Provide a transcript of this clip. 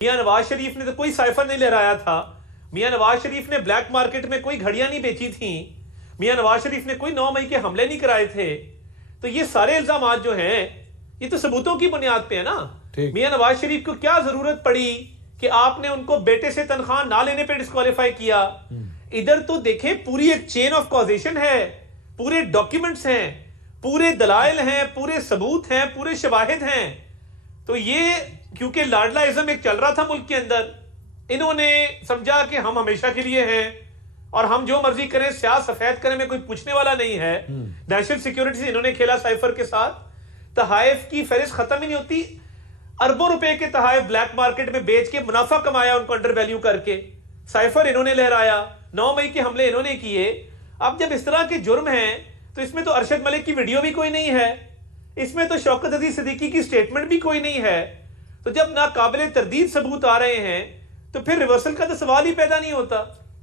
मियां नवाज शरीफ ने तो कोई साइफर नहीं लहराया था। मियां नवाज शरीफ ने ब्लैक मार्केट में कोई घड़ियां नहीं बेची थी। मियां नवाज शरीफ ने कोई 9 मई के हमले नहीं कराए थे। तो ये सारे इल्जाम जो हैं ये तो सबूतों की बुनियाद पे है ना। मियां नवाज शरीफ को क्या जरूरत पड़ी कि आपने उनको बेटे से तनख्वाह ना लेने पे डिस्क्वालीफाई किया। इधर तो देखें, पूरी एक चेन ऑफ कॉजेशन है, पूरे डॉक्यूमेंट्स हैं, पूरे दलाइल हैं, पूरे सबूत हैं, पूरे शवाहिद हैं। तो ये क्योंकि लाडलाइज्म एक चल रहा था मुल्क के अंदर, इन्होंने समझा कि हम हमेशा के लिए हैं और हम जो मर्जी करें, स्याह सफेद करें में कोई पूछने वाला नहीं है। नेशनल सिक्योरिटी से इन्होंने खेला साइफर के साथ। तहाइफ की फहरिस्त खत्म ही नहीं होती। अरबों रुपए के तहाइफ ब्लैक मार्केट में बेच के मुनाफा कमाया, उनको अंडर वैल्यू करके। साइफर इन्होंने लहराया, 9 मई के हमले इन्होंने किए। अब जब इस तरह के जुर्म हैं तो इसमें तो अरशद मलिक की वीडियो भी कोई नहीं है, इसमें तो शौकत अजीज सिद्दीकी की स्टेटमेंट भी कोई नहीं है। तो जब नाकाबिले तरदीद सबूत आ रहे हैं तो फिर रिवर्सल का तो सवाल ही पैदा नहीं होता।